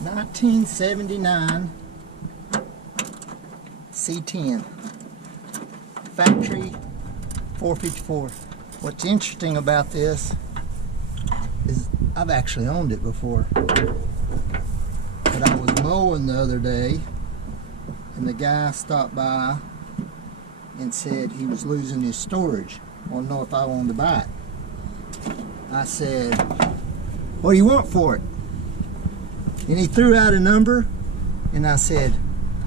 1979 C10 factory 454. What's interesting about this is I've actually owned it before, but I was mowing the other day and the guy stopped by and said he was losing his storage. I want to know if I wanted to buy it. I said, what do you want for it? And he threw out a number, and I said,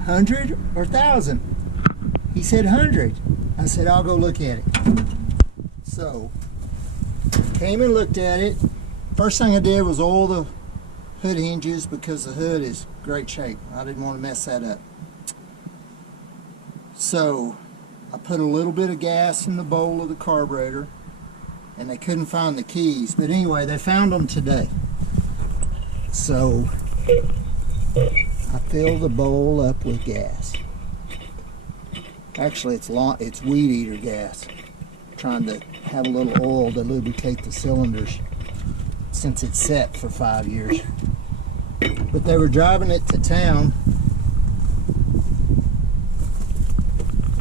100 or 1,000? He said 100. I said, I'll go look at it. So, came and looked at it. First thing I did was oil the hood hinges because the hood is great shape. I didn't want to mess that up. So, I put a little bit of gas in the bowl of the carburetor, and they couldn't find the keys. But anyway, they found them today. So, I filled the bowl up with gas. Actually, it's weed eater gas. I'm trying to have a little oil to lubricate the cylinders since it's set for 5 years. But they were driving it to town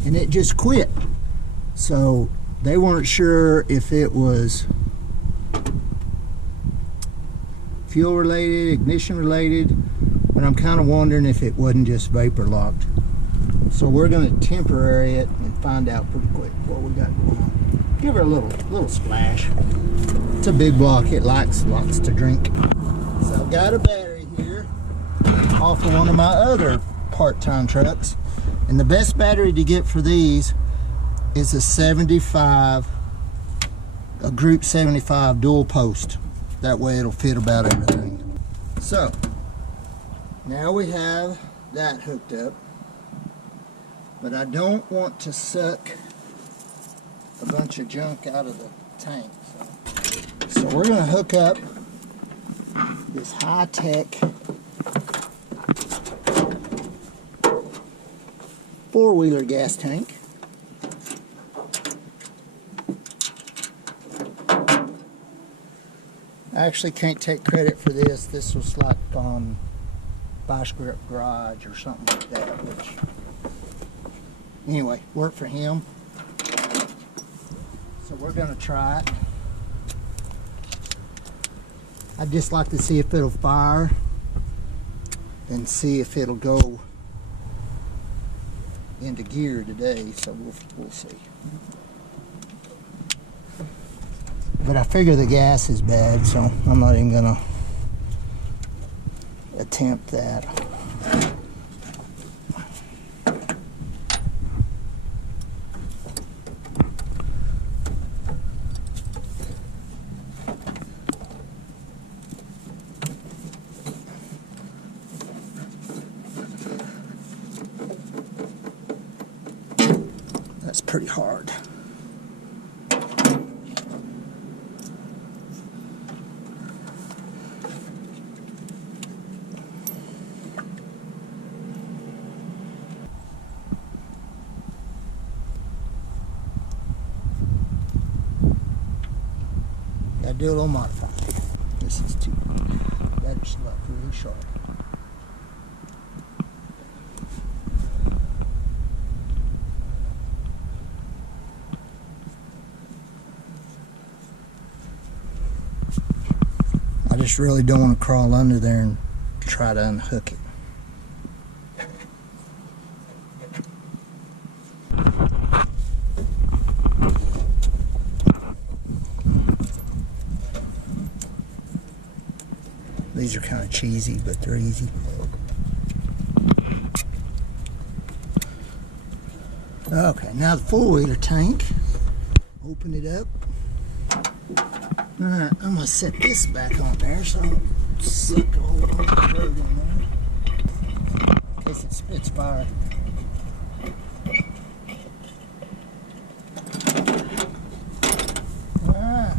and it just quit. So they weren't sure if it was fuel related, ignition related, but I'm kind of wondering if it wasn't just vapor locked. So we're going to temporary it and find out pretty quick what we got going on. Give her a little splash. It's a big block. It likes lots to drink. So I've got a battery here off of one of my other part-time trucks. And the best battery to get for these is a 75, a Group 75 dual post. That way it'll fit about everything. So, now we have that hooked up. But I don't want to suck a bunch of junk out of the tank. So we're going to hook up this high-tech four-wheeler gas tank. I actually can't take credit for this. This was like on Vice Grip Garage or something like that, which anyway, worked for him. So we're going to try it. I'd just like to see if it'll fire and see if it'll go into gear today, so we'll see. But I figure the gas is bad, so I'm not even going to attempt that. That's pretty hard. Gotta do a little modifying. This is too, that just left really sharp. I just really don't want to crawl under there and try to unhook it. These are kind of cheesy, but they're easy. Okay, now the four-wheeler tank. Open it up. Alright, I'm going to set this back on there so I don't suck a whole bunch of dirt in there in case it spits fire. Alright,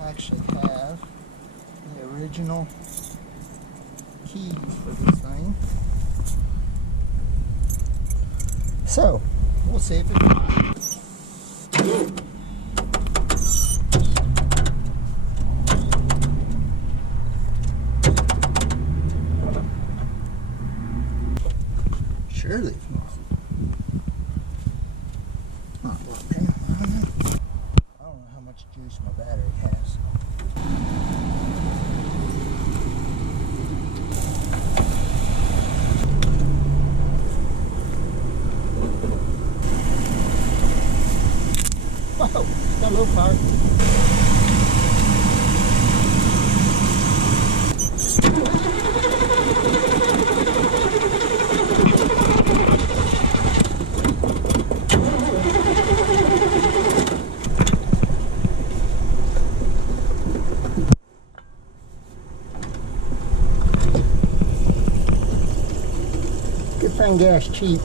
I actually have the original keys for this thing. So, we'll see if it fires. Surely it's not locked down. I don't know. I don't know how much juice my battery has. Whoa, it's got a little power. Good thing gas cheap.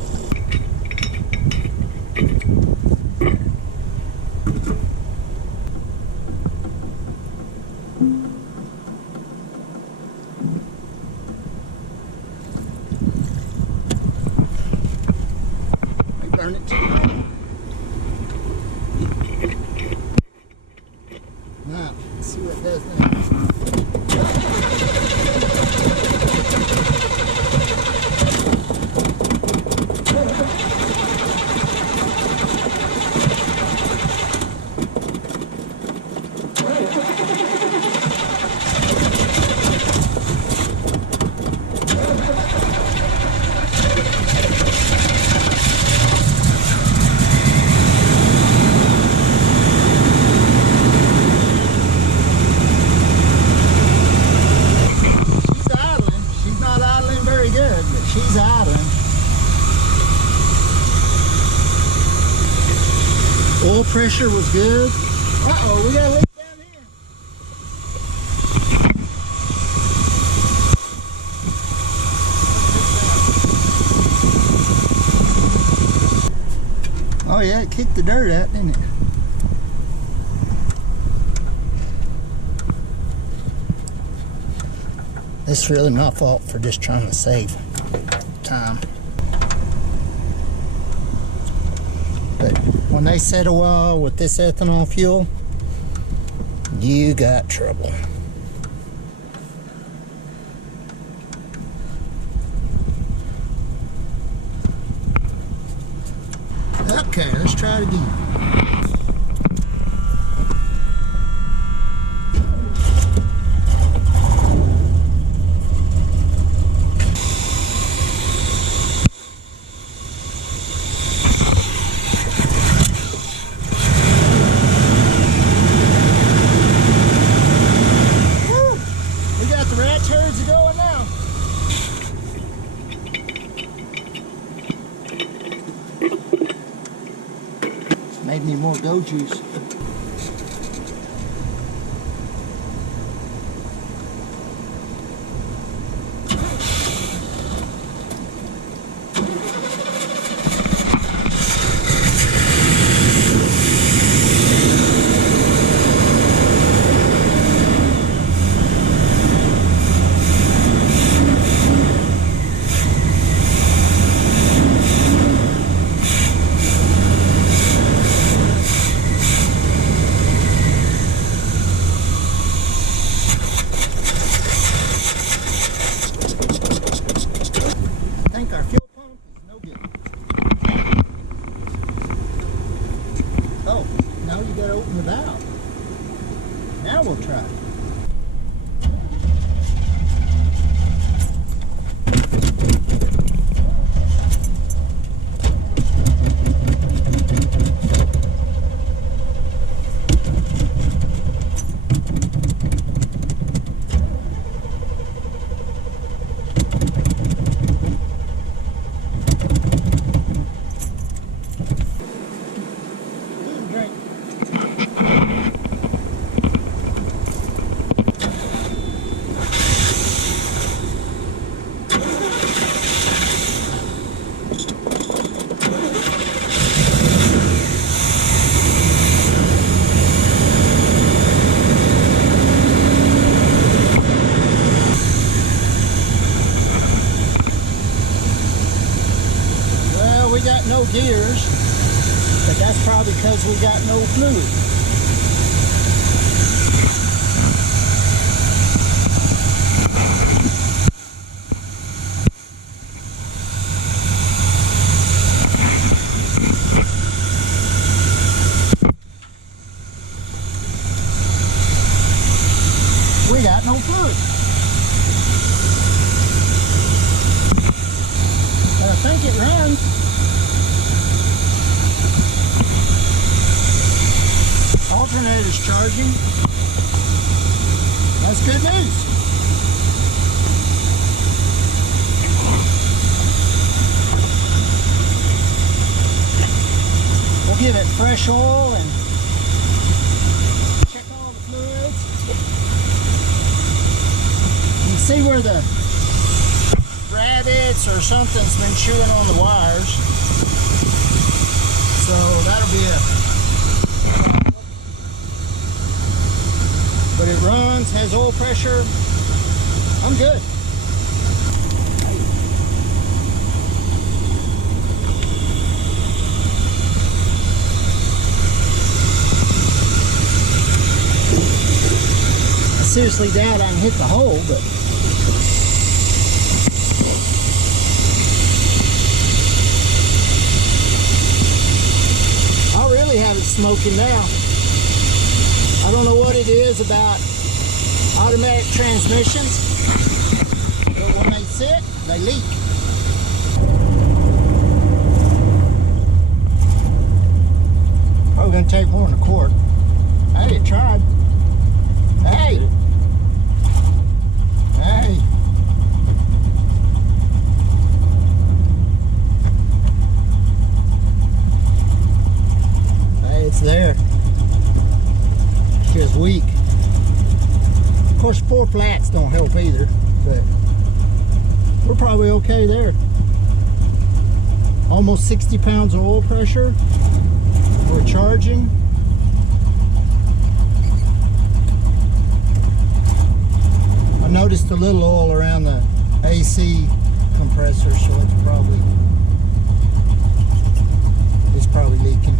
Burn it too hard. Now, let's see what it does now. She's idling. Oil pressure was good. Uh-oh, we got a leak down here. Oh yeah, it kicked the dirt out, didn't it? This is really my fault for just trying to save time. But when they settle well with this ethanol fuel, you got trouble. Okay, let's try it again. Made me more go juice. Our fuel pump is no good. Oh, now you gotta open the valve. Now we'll try. We got no gears, but that's probably because we got no fluid. charging. That's good news. We'll give it fresh oil and check all the fluids. You can see where the rabbits or something's been chewing on the wires. So that'll be a problem. But it runs, has oil pressure. I'm good. I seriously doubt I can hit the hole, but I really have it smoking now. I don't know what it is about automatic transmissions, but when they sit, they leak. Probably gonna take more than a quart. Hey, it tried. Hey! Hey! Hey, it's there. It's just weak. Of course, 4 flats don't help either, but we're probably okay there. Almost 60 pounds of oil pressure. We're charging. I noticed a little oil around the AC compressor, so it's probably leaking.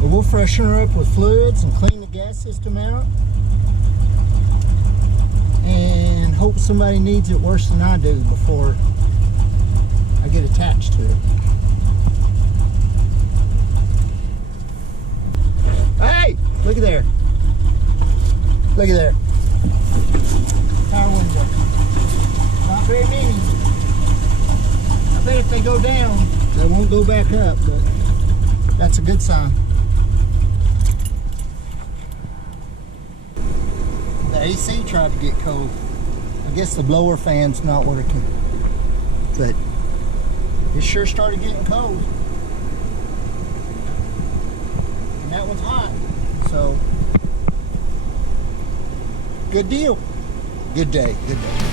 But we'll freshen her up with fluids and clean the gas system out, and hope somebody needs it worse than I do before I get attached to it. Hey, look at there. Look at there. Power window. Not very many. I bet if they go down, they won't go back up, but that's a good sign. The AC tried to get cold. I guess the blower fan's not working, but it sure started getting cold. And that one's hot. So, good deal. Good day, good day.